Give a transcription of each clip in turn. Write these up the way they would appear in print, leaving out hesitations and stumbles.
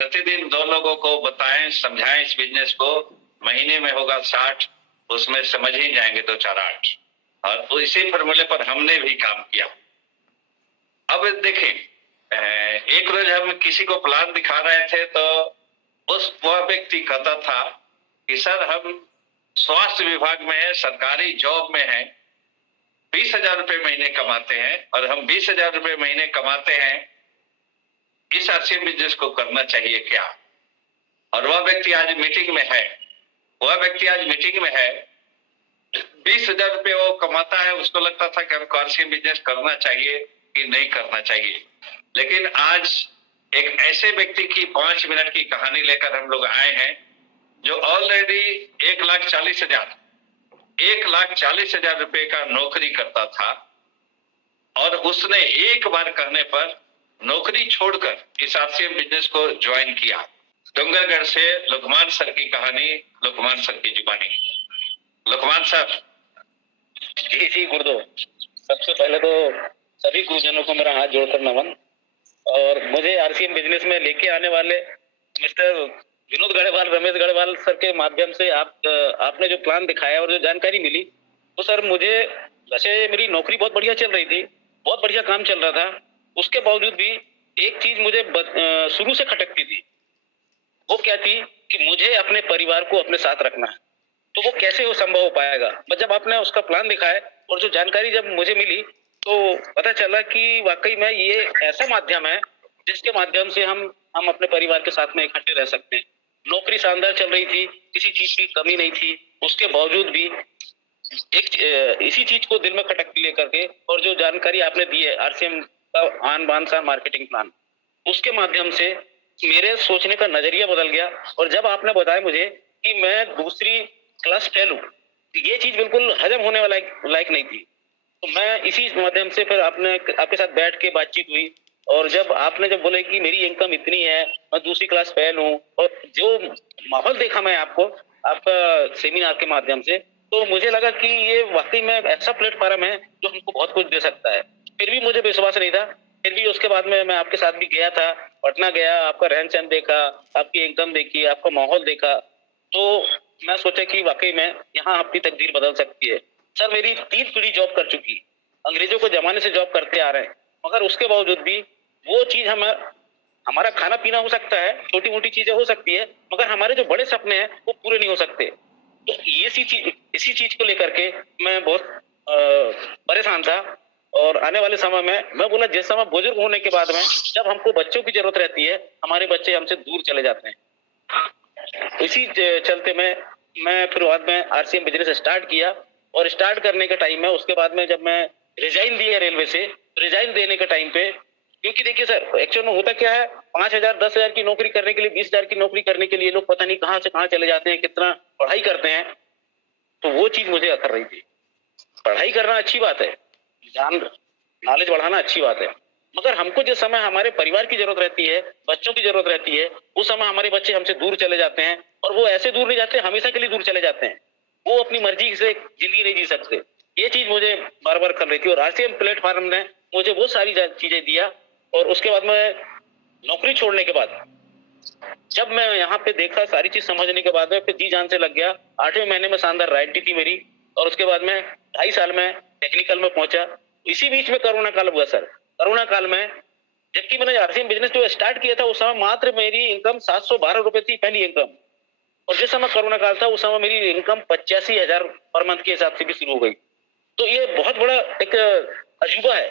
प्रतिदिन 2 लोगों को बताएं, समझाएं इस बिजनेस को, महीने में होगा 60, उसमें समझ ही जाएंगे 2 4 8। और इसी फॉर्मूले पर हमने भी काम किया। अब देखें, एक रोज हम किसी को प्लान दिखा रहे थे तो वह व्यक्ति कहता था कि सर हम स्वास्थ्य विभाग में है, सरकारी जॉब में है, 20,000 रुपए महीने कमाते हैं और हम 20,000 रुपए महीने कमाते हैं, इस आरसीएम बिजनेस को करना चाहिए क्या? और वह व्यक्ति आज मीटिंग में है, 20,000 रुपए वो कमाता है, उसको लगता था कि हमको आरसीएम बिजनेस करना चाहिए कि नहीं करना चाहिए। लेकिन आज एक ऐसे व्यक्ति की 5 मिनट की कहानी लेकर हम लोग आए हैं जो ऑलरेडी 1,40,000 रुपए का नौकरी करता था और उसने एक बार कहने पर नौकरी छोड़कर इस आरसीएम बिजनेस को ज्वाइन किया। डोंगरगढ़ से लुकमान सर की कहानी, लुकमान सर की जुबानी। लुकमान सर। जी गुरुदेव, सबसे पहले तो सभी गुरुजनों को मेरा हाथ जोड़कर नमन। और मुझे आरसीएम बिजनेस में लेके आने वाले मिस्टर विनोद गढ़वाल, रमेश गढ़वाल सर के माध्यम से आपने जो प्लान दिखाया और जो जानकारी मिली, तो सर मुझे वैसे मेरी नौकरी बहुत बढ़िया चल रही थी, बहुत बढ़िया काम चल रहा था। उसके बावजूद भी एक चीज मुझे शुरू से खटकती थी। वो क्या थी कि मुझे अपने परिवार को अपने साथ रखना है। तो वो कैसे वो संभव हो पाएगा? जब आपने उसका प्लान दिखाया और जो जानकारी जब मुझे मिली तो पता चला कि वाकई में ये ऐसा माध्यम है जिसके माध्यम से हम अपने परिवार के साथ में इकट्ठे रह सकते हैं। नौकरी शानदार चल रही थी, किसी चीज की कमी नहीं थी, उसके बावजूद भी इसी चीज को दिल में खटक लेकर के और जो जानकारी आपने दी है आरसीएम का आन बान सा मार्केटिंग प्लान, उसके माध्यम से मेरे सोचने का नजरिया बदल गया। और जब आपने बताया मुझे कि मैं दूसरी क्लास फेल हूँ, ये चीज बिल्कुल हजम होने वाला लायक नहीं थी। तो मैं इसी माध्यम से फिर आपके साथ बैठ के बातचीत हुई और जब आपने जब बोले कि मेरी इनकम इतनी है, मैं दूसरी क्लास फेल हूँ, और जो माहौल देखा मैं आपका सेमिनार के माध्यम से, तो मुझे लगा कि ये वाकई में ऐसा प्लेटफॉर्म है जो हमको बहुत कुछ दे सकता है। फिर भी मुझे विश्वास नहीं था। फिर भी उसके बाद में मैं आपके साथ भी गया था, पटना गया, आपका रहन सहन देखा, आपकी इनकम देखी, आपका माहौल देखा, तो मैं सोचा कि वाकई में यहाँ आपकी तकदीर बदल सकती है। सर मेरी 3 पीढ़ी जॉब कर चुकी, अंग्रेजों को जमाने से जॉब करते आ रहे हैं, मगर उसके बावजूद भी वो चीज हमारा खाना पीना हो सकता है, छोटी मोटी चीजें हो सकती है, मगर हमारे जो बड़े सपने हैं वो पूरे नहीं हो सकते। तो इसी चीज को लेकर के मैं बहुत परेशान था। और आने वाले समय में मैं बोला, जिस समय बुजुर्ग होने के बाद में जब हमको बच्चों की जरूरत रहती है, हमारे बच्चे हमसे दूर चले जाते हैं। इसी चलते मैं फिर बाद में आरसीएम बिजनेस स्टार्ट किया। और स्टार्ट करने के टाइम में उसके बाद में जब मैं रिजाइन दिया रेलवे से, रिजाइन देने के टाइम पे, क्योंकि देखिए सर एक्चुअल में होता क्या है, 5,000 10,000 की नौकरी करने के लिए, 20,000 की नौकरी करने के लिए लोग पता नहीं कहां से कहां चले जाते हैं, कितना पढ़ाई करते हैं। तो वो चीज मुझे अखर रही थी। पढ़ाई करना अच्छी बात है, जान नॉलेज बढ़ाना अच्छी बात है, मगर हमको जिस समय हमारे परिवार की जरूरत रहती है, बच्चों की जरूरत रहती है, उस समय हमारे बच्चे हमसे दूर चले जाते हैं। और वो ऐसे दूर नहीं जाते, हमेशा के लिए दूर चले जाते हैं। वो अपनी मर्जी से जिंदगी नहीं जी सकते। ये चीज मुझे बार बार कर रही थी और आरसीएम प्लेटफॉर्म ने मुझे वो सारी चीजें दिया। और उसके बाद में नौकरी छोड़ने के बाद जब मैं यहाँ पे देखा, सारी चीज समझने के बाद में फिर जी जान से लग गया। 8वें महीने में शानदार राइटी थी मेरी, और उसके बाद में 2.5 साल में टेक्निकल में पहुंचा। इसी बीच में कोरोना काल हुआ सर। कोरोना काल में जबकि मैंने आरसीएम बिजनेस जो स्टार्ट किया था, उस समय मात्र मेरी इनकम 712 रुपए थी, पहली इनकम। और जिस समय कोरोना काल था, उस समय मेरी इनकम 85,000 पर मंथ के हिसाब से भी शुरू हो गई। तो ये बहुत बड़ा एक अजूबा है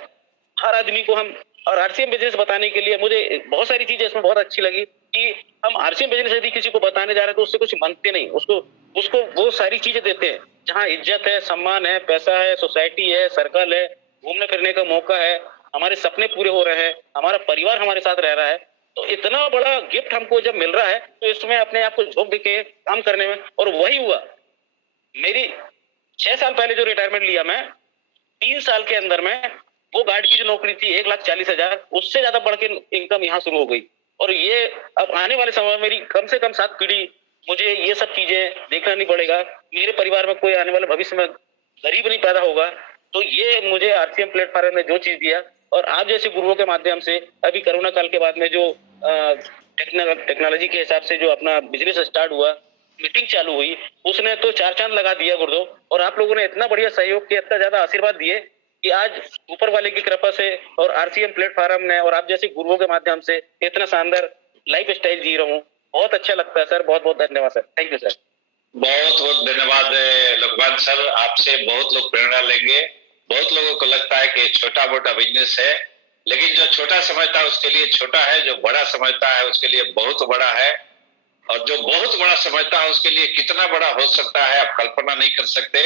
हर आदमी को। हम और आरसीएम बिजनेस बताने के लिए मुझे बहुत सारी चीजें इसमें बहुत अच्छी लगी कि हम आरसीएम बिजनेस यदि किसी को बताने जा रहे हैं तो उससे कुछ मांगते नहीं, उसको उसको वो सारी चीजें देते हैं जहाँ इज्जत है, सम्मान है, पैसा है, सोसाइटी है, सर्कल है, घूमने फिरने का मौका है, हमारे सपने पूरे हो रहे हैं, हमारा परिवार हमारे साथ रह रहा है। तो इतना बड़ा गिफ्ट हमको जब मिल रहा है तो इसमें अपने आप को झोंक देके काम करने में। और वही हुआ मेरी 6 साल पहले जो रिटायरमेंट लिया मैं, 3 साल के अंदर में वो गार्ड की जो नौकरी थी 1,40,000, उससे ज्यादा बढ़ के इनकम यहाँ शुरू हो गई। और ये अब आने वाले समय में मेरी कम से कम 7 पीढ़ी मुझे ये सब चीजें देखना नहीं पड़ेगा। मेरे परिवार में कोई आने वाले भविष्य में गरीब नहीं पैदा होगा। तो ये मुझे आरसीएम प्लेटफॉर्म ने जो चीज दिया, और आप जैसे गुरुओं के माध्यम से अभी कोरोना काल के बाद में जो टेक्नोलॉजी के हिसाब से जो अपना बिजनेस स्टार्ट हुआ, मीटिंग चालू हुई, उसने तो चार चांद लगा दिया गुरुदेव। और आप लोगों ने इतना बढ़िया सहयोग किया, इतना ज्यादा आशीर्वाद दिए कि आज ऊपर वाले की कृपा से और आरसीएम प्लेटफॉर्म ने और आप जैसे गुरुओं के माध्यम से इतना शानदार लाइफ स्टाइल जी रहा हूँ। बहुत अच्छा लगता है सर, बहुत बहुत धन्यवाद सर, थैंक यू सर। बहुत बहुत धन्यवाद लोकमान सर, आपसे बहुत लोग प्रेरणा लेंगे। बहुत लोगों को लगता है कि छोटा मोटा बिजनेस है, लेकिन जो छोटा समझता है उसके लिए छोटा है, जो बड़ा समझता है उसके लिए बहुत बड़ा है, और जो बहुत बड़ा समझता है उसके लिए कितना बड़ा हो सकता है आप कल्पना नहीं कर सकते।